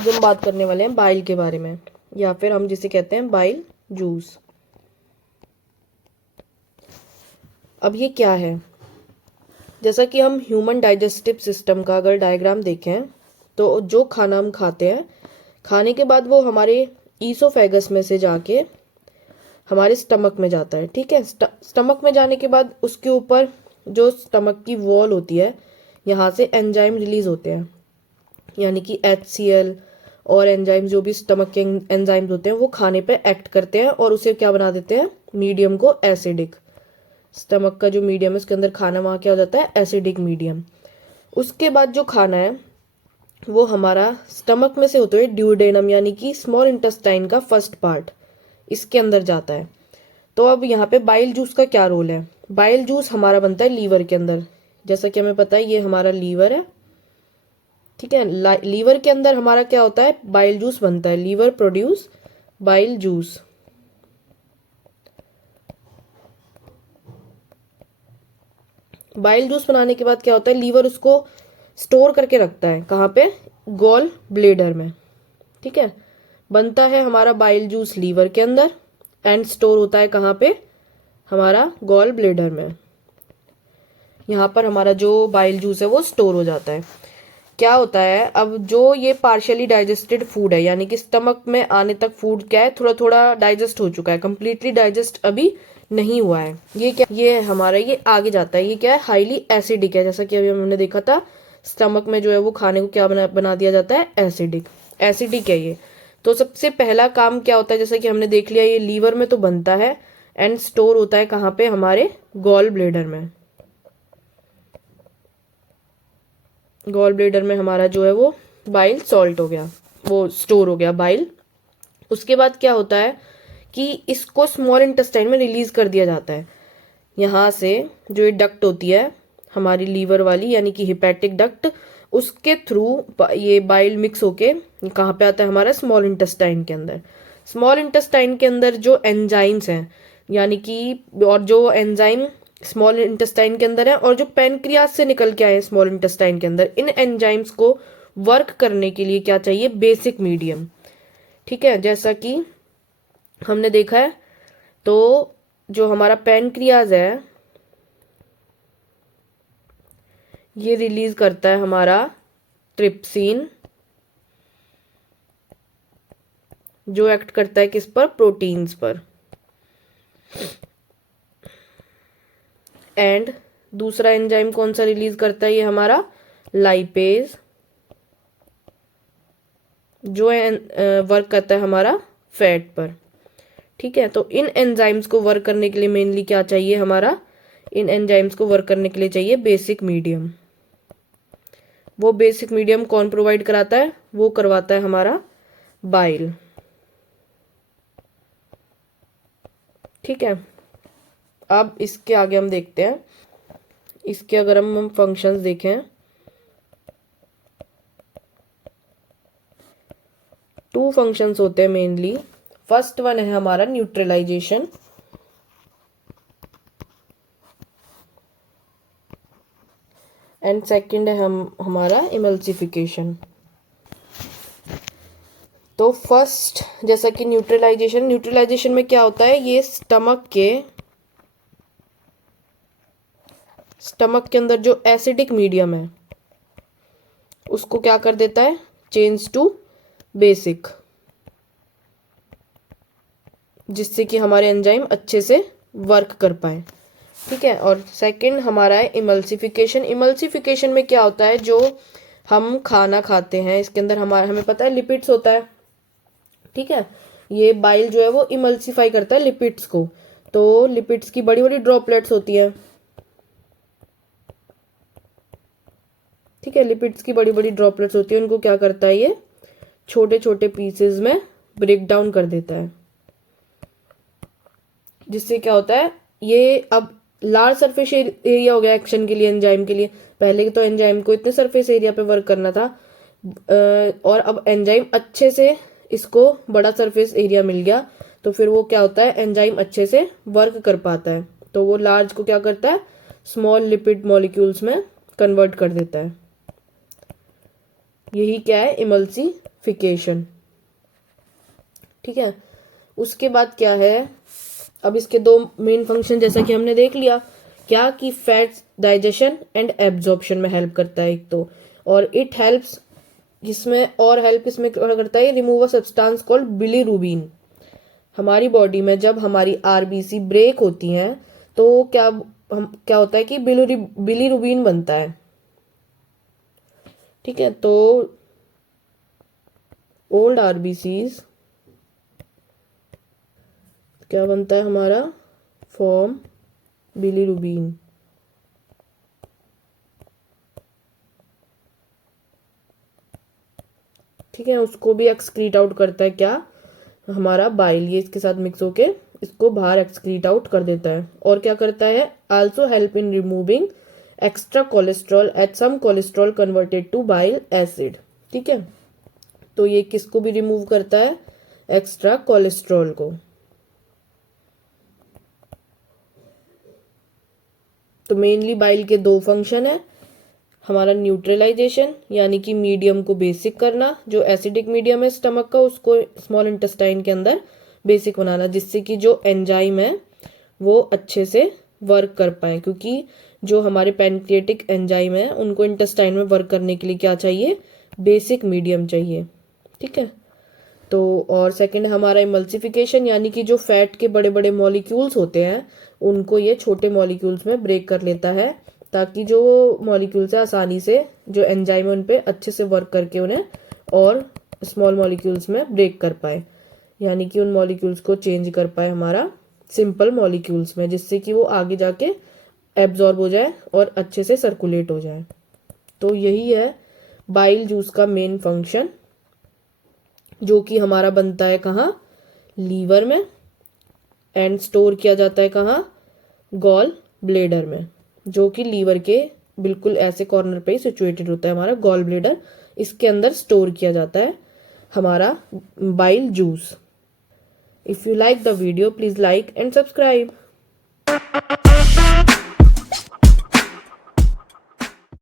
आज हम बात करने वाले हैं बाइल के बारे में, या फिर हम जिसे कहते हैं बाइल जूस। अब ये क्या है? जैसा कि हम ह्यूमन डाइजेस्टिव सिस्टम का अगर डायग्राम देखें तो जो खाना हम खाते हैं, खाने के बाद वो हमारे ईसोफेगस में से जाके हमारे स्टमक में जाता है। ठीक है, स्टमक में जाने के बाद उसके ऊपर जो स्टमक की वॉल होती है, यहाँ से एंजाइम रिलीज होते हैं, यानी कि HCl और एंजाइम, जो भी स्टमक के एंजाइम्स होते हैं वो खाने पे एक्ट करते हैं और उसे क्या बना देते हैं, मीडियम को एसिडिक। स्टमक का जो मीडियम है उसके अंदर खाना वहाँ क्या हो जाता है, एसिडिक मीडियम। उसके बाद जो खाना है वो हमारा स्टमक में से होते हुए ड्यूडेनम यानी कि स्मॉल इंटेस्टाइन का फर्स्ट पार्ट इसके अंदर जाता है। तो अब यहाँ पे बाइल जूस का क्या रोल है? बाइल जूस हमारा बनता है लीवर के अंदर। जैसा कि हमें पता है ये हमारा लीवर है। ठीक है, लीवर के अंदर हमारा क्या होता है, बाइल जूस बनता है। Liver produce bile juice. Bile juice बनाने के बाद क्या होता है, लीवर उसको स्टोर करके रखता है। कहाँ पे? गॉल ब्लेडर में। ठीक है, बनता है हमारा बाइल जूस लीवर के अंदर एंड स्टोर होता है कहाँ पे, हमारा गॉल ब्लेडर में। यहाँ पर हमारा जो बाइल जूस है वो स्टोर हो जाता है। क्या होता है, अब जो ये पार्शियली डाइजेस्टेड फूड है, यानी कि स्टमक में आने तक फूड क्या है, थोड़ा थोड़ा डाइजेस्ट हो चुका है, कंप्लीटली डाइजेस्ट अभी नहीं हुआ है। ये क्या, ये हमारा ये आगे जाता है। ये क्या है, हाईली एसिडिक है। जैसा कि अभी हमने देखा था, स्टमक में जो है वो खाने को क्या बना दिया जाता है, एसिडिक। एसिडिक है ये। तो सबसे पहला काम क्या होता है, जैसा कि हमने देख लिया, ये लीवर में तो बनता है एंड स्टोर होता है कहाँ पे, हमारे गॉल ब्लेडर में। गॉल ब्लेडर में हमारा जो है वो बाइल सॉल्ट हो गया, वो स्टोर हो गया बाइल। उसके बाद क्या होता है कि इसको स्मॉल इंटेस्टाइन में रिलीज कर दिया जाता है। यहाँ से जो ये डक्ट होती है हमारी लीवर वाली, यानी कि हिपैटिक डक्ट, उसके थ्रू ये बाइल मिक्स होके कहाँ पे आता है, हमारा स्मॉल इंटेस्टाइन के अंदर। स्मॉल इंटेस्टाइन के अंदर जो एंजाइम्स हैं, यानी कि और जो एंजाइम स्मॉल इंटेस्टाइन के अंदर है और जो पैनक्रियाज से निकल के आए स्मॉल इंटेस्टाइन के अंदर, इन एंजाइम्स को वर्क करने के लिए क्या चाहिए, बेसिक मीडियम। ठीक है, जैसा कि हमने देखा है, तो जो हमारा पैनक्रियाज है ये रिलीज करता है हमारा ट्रिप्सिन, जो एक्ट करता है किस पर, प्रोटीन्स पर। एंड दूसरा एंजाइम कौन सा रिलीज करता है, ये हमारा लाइपेज, जो वर्क करता है हमारा फैट पर। ठीक है, तो इन एंजाइम्स को वर्क करने के लिए मेनली क्या चाहिए हमारा, इन एंजाइम्स को वर्क करने के लिए चाहिए बेसिक मीडियम। वो बेसिक मीडियम कौन प्रोवाइड कराता है, वो करवाता है हमारा बाइल। ठीक है, अब इसके आगे हम देखते हैं, इसके अगर हम फंक्शंस देखें, 2 फंक्शंस होते हैं मेनली। फर्स्ट वन है हमारा न्यूट्रलाइजेशन, एंड सेकंड है हमारा इमल्सिफिकेशन। तो फर्स्ट, जैसा कि न्यूट्रलाइजेशन में क्या होता है, ये स्टमक के अंदर जो एसिडिक मीडियम है उसको क्या कर देता है, चेंज टू बेसिक, जिससे कि हमारे एंजाइम अच्छे से वर्क कर पाए। ठीक है, और सेकंड हमारा है इमल्सिफिकेशन। इमल्सिफिकेशन में क्या होता है, जो हम खाना खाते हैं इसके अंदर हमें पता है लिपिड्स होता है। ठीक है, ये बाइल जो है वो इमल्सिफाई करता है लिपिड्स को। तो लिपिड्स की बड़ी बड़ी ड्रॉपलेट्स होती है। ठीक है, लिपिड्स की बड़ी बड़ी ड्रॉपलेट्स होती है, उनको क्या करता है, ये छोटे छोटे पीसेस में ब्रेक डाउन कर देता है, जिससे क्या होता है, ये अब लार्ज सरफेस एरिया हो गया एक्शन के लिए, एंजाइम के लिए। पहले तो एंजाइम को इतने सरफेस एरिया पे वर्क करना था, और अब एंजाइम अच्छे से इसको बड़ा सरफेस एरिया मिल गया, तो फिर वो क्या होता है, एंजाइम अच्छे से वर्क कर पाता है। तो वो लार्ज को क्या करता है, स्मॉल लिपिड मॉलिक्यूल्स में कन्वर्ट कर देता है। यही क्या है, इमल्सिफिकेशन। फिकेशन। ठीक है, उसके बाद क्या है, अब इसके दो मेन फंक्शन जैसा कि हमने देख लिया, क्या कि फैट्स डाइजेशन एंड एब्जॉर्प्शन में हेल्प करता है एक तो, और इट हेल्प्स, इसमें और हेल्प इसमें करता है, remove a substance called bilirubin. हमारी बॉडी में जब हमारी आरबीसी ब्रेक होती हैं तो क्या होता है कि बिलीरुबिन बनता है। ठीक है, तो ओल्ड आरबीसीज क्या बनता है हमारा, फॉर्म बिलीरुबिन। ठीक है, उसको भी एक्सक्रीट आउट करता है क्या, हमारा बाइल, ये इसके साथ मिक्स होके इसको बाहर एक्सक्रीट आउट कर देता है। और क्या करता है, also help in removing extra cholesterol at some cholesterol converted to bile acid. ठीक है, तो ये किसको भी रिमूव करता है, एक्स्ट्रा कोलेस्ट्रॉल को। तो मेनली बाइल के दो फंक्शन है, हमारा न्यूट्रलाइजेशन यानी कि मीडियम को बेसिक करना, जो एसिडिक मीडियम है स्टमक का उसको स्मॉल इंटेस्टाइन के अंदर बेसिक बनाना, जिससे कि जो एंजाइम है वो अच्छे से वर्क कर पाए, क्योंकि जो हमारे पैनक्रिएटिक एंजाइम है उनको इंटेस्टाइन में वर्क करने के लिए क्या चाहिए, बेसिक मीडियम चाहिए। ठीक है, तो और सेकंड हमारा इमल्सिफिकेशन, यानी कि जो फैट के बड़े बड़े मॉलिक्यूल्स होते हैं उनको ये छोटे मॉलिक्यूल्स में ब्रेक कर लेता है, ताकि जो मॉलिक्यूल्स है आसानी से जो एंजाइम है उन पे अच्छे से वर्क करके उन्हें और स्मॉल मॉलिक्यूल्स में ब्रेक कर पाए, यानी कि उन मॉलिक्यूल्स को चेंज कर पाए हमारा सिंपल मॉलिक्यूल्स में, जिससे कि वो आगे जाके एब्जॉर्ब हो जाए और अच्छे से सर्कुलेट हो जाए। तो यही है बाइल जूस का मेन फंक्शन, जो कि हमारा बनता है कहाँ, लीवर में, एंड स्टोर किया जाता है कहाँ, गॉल ब्लेडर में, जो कि लीवर के बिल्कुल ऐसे कॉर्नर पे ही सिचुएटेड होता है हमारा गॉल ब्लेडर, इसके अंदर स्टोर किया जाता है हमारा bile juice. If you like the video please like and subscribe.